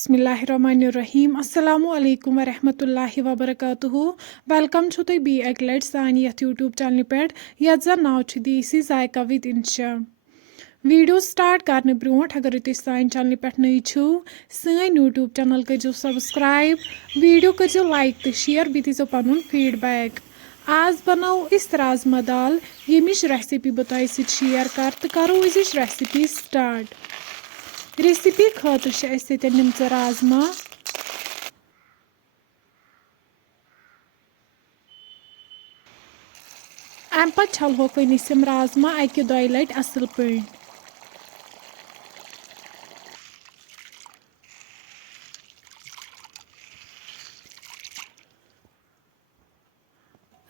बिस्मिल्लाहिर्रहमानिर्रहीम अस्सलामु अलैकुम वरहमतुल्लाहि वबरकातुहू वेलकम छु तुई बी एक लट सानी यथ यूट्यूब चैनल पे यथ जन नाव छु देसी जायका विद इंशा वीडियो स्टार्ट करने ब्रोट अगर तुम सान चैनल पे नई छो सान यूट्यूब चैनल करो सब्सक्राइब वीडियो करो लाइक तो शेयर बी दीजो पनुन फीडबैक आज बनाओ इस राजमा दाल यमिश रेसिपी बह तोह सत शेयर कर तो करो इस रेसिपी स्टार्ट रेसिपी खतर निम राजमा अम पे छलहोक वन राजमा अकि दो लट असल पे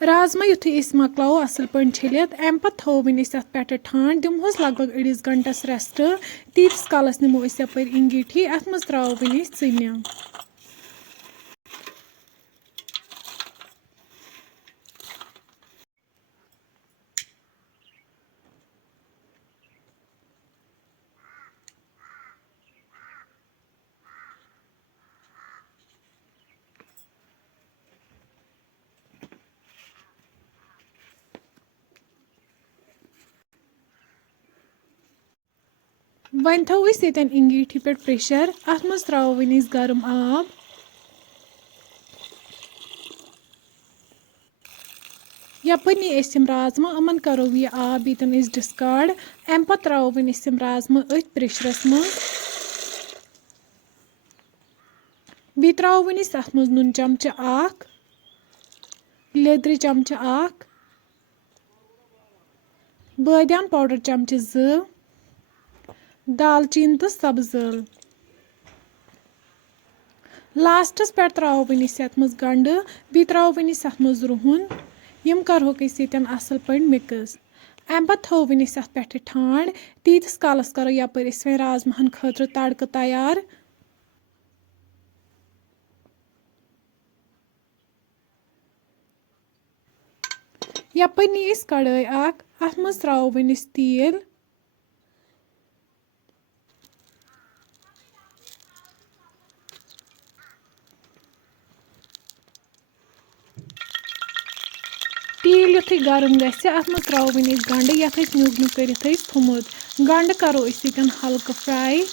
राजमा युथु मकलाओ असल पे छलित अम पे थो वन पे ठंड दिमहोस लगभग अड़िस घंटस रेस्ट तीस कालस निमो यपर इंगीठी अत मज त्रो वन चन वन थो यन इंगीठी पे प्रेशर अत मज त्रो वन गर्म आब यपर नी राजमा अमन करो यह आब यीतन डिस्कार्ड अम पे त्रो वन राजमा अथ precious must be throw one अत मज नून चमचा अख लेद्र चमचा अख बादियान पाउडर चमचे दालचीन तो सब्ज ٲl लास्टस पे त्रो वन अत मज गंड बी त्रो वन अत मज रुहन यम करहोक यन असल पे मिक्स अम पे थो वन अत पे ठंड तीतिस कालस करो यपर वन राजमाहन खतर तड़क तैयार यपर नी कड़ाई अख अत मज त्रो वन तेल तेल युथु गर्म गि अत मज त्रो वन गंड यथ न्यूक न्यूक कर थोमुत गंड करो यन हल्क फ्राई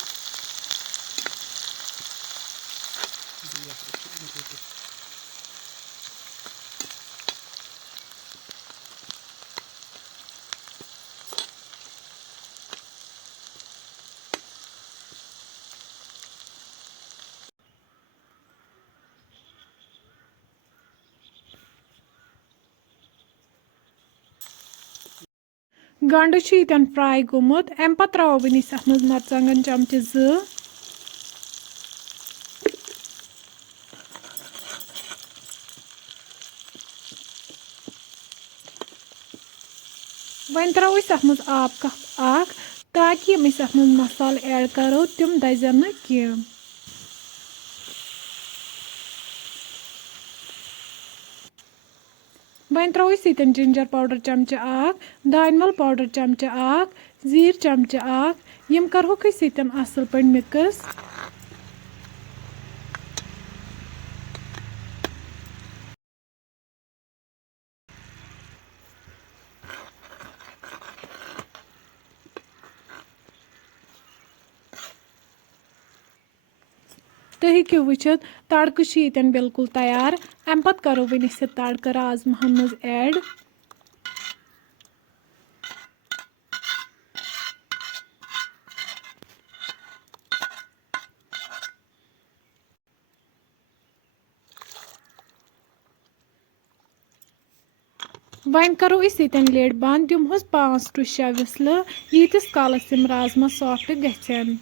गंड यन फ्राई गोमुत अम पे त्रो वन अत मज मरचांगन चमचे वन त्रो अत मज आब कप अख ताकि यम अत मज मसाल ऐड करो तम दजन न कह वन त्रो यन जिंजर पाउडर चमचे अख दानवल पाउडर चमचे अख जीर चमचे अख यम करहोक यन असल पे मिक्स तुम हेकु वुचित तड़क यन बिल्कुल तैयार अम पे करो वन तड़क राजमाहन मज ऐड वन करो यन लेड बंद दिमहोस 5 to 6 विसल यीतिस कालस यम राजमा सॉफ्ट गछन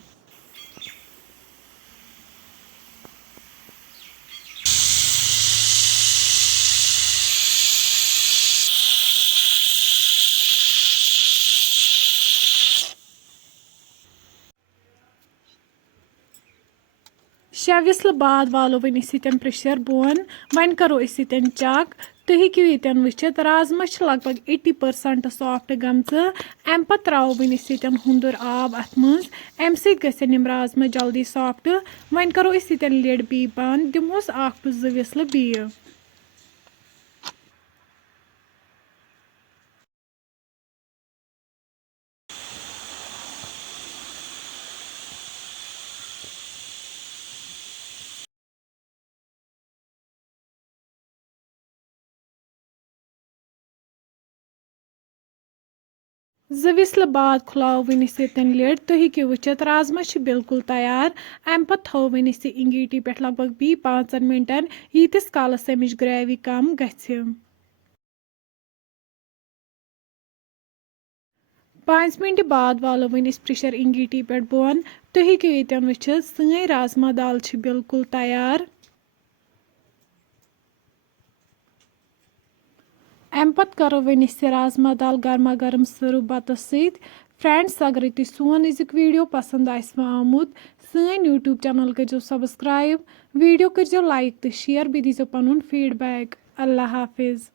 शे विसल बाद वालो वन यन प्रेशर बोन वन करो यन चक तुम हेकू ये वुचित राजमा लगभग 80% सॉफ्ट गमच अम पे त्रो वस हुंदुर आब अत मज अम सम राजमा जल्दी सॉफ्ट वन करो लिड बी बंद दिमोस 1 to 2 विसल बी। विसल बाद खुलाव वस लिड तुम हेकू वुचित राजमा बिल्कुल तैयार अम पे थो वस इंगीटी पे लगभग बी 5 मिनटन यीतिस कालस अमिच ग्रेवी कम गि। 5 मिनट बाद वालो वन प्रेशर इंगीटी पे बोन तुम हेकू ये वुचित सन राजमा दाल बिल्कुल तैयार। अम पत करो वन राजमा दाल गर्मा गर्म सर्व बतस सत। फ्रेंड्स अगर तुम सोन अजुक वीडियो पसंद आमुत सन यूट्यूब चैनल करो सब्सक्राइब वीडियो करो लाइक तो शेयर बे दीजो पनुन फीडबैक। अल्लाह हाफिज।